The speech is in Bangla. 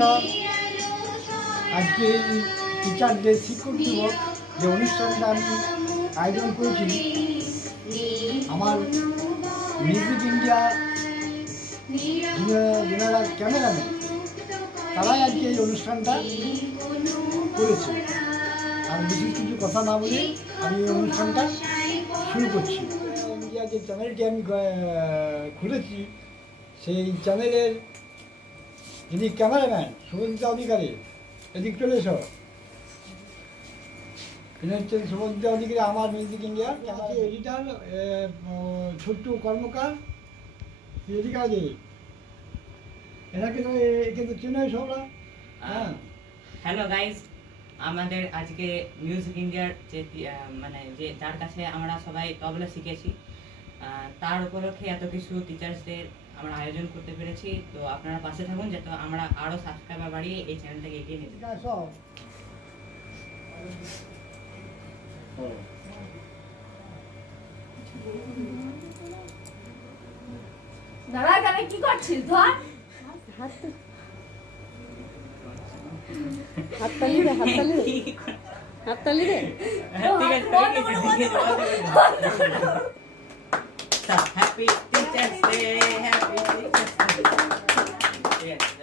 নমস্কার। আজকে টিচার ডে, শিক্ষক দিবস যে অনুষ্ঠানটা আমি আয়োজন করেছি, আমার মিউজিক ইন্ডিয়া যারা ক্যামেরাম্যান তারাই আজকে এই অনুষ্ঠানটা করেছে। আর বিশেষ কিছু কথা না বলে আমি এই অনুষ্ঠানটা শুরু করছি। ইন্ডিয়া যে চ্যানেলটি আমি খুলেছি, সেই চ্যানেলের যিনি ক্যামেরাম্যান শুভজিৎ অধিকারী, এদিক চলে এসো। তিনি হচ্ছেন শুভজিৎ অধিকারী, আমার মিউজিক ইন্ডিয়া এডিটার ছোট্ট কর্মকার এদিকে। এনাকে তো একে তো চেনাই সবরা। হ্যাঁ, হ্যালো গাইজ, আমাদের আজকে মিউজিক ইন্ডিয়ার যে যে যার কাছে আমরা সবাই তবলা শিখেছি, তার উপলক্ষে এত কিছু টিচার্স ডে আমরা আয়োজন করতে পেরেছি। তো আপনারা পাশে থাকুন যাতে আমরা আরো সাবস্ক্রাইবার বাড়িয়ে এই চ্যানেলটাকে এগিয়ে নিতে পারি। দাঁড়া দাঁড়া, কি করছিস? ধর হাততালি রে, হাততালি রে, হাততালি রে। Happy teachers day, happy teachers day.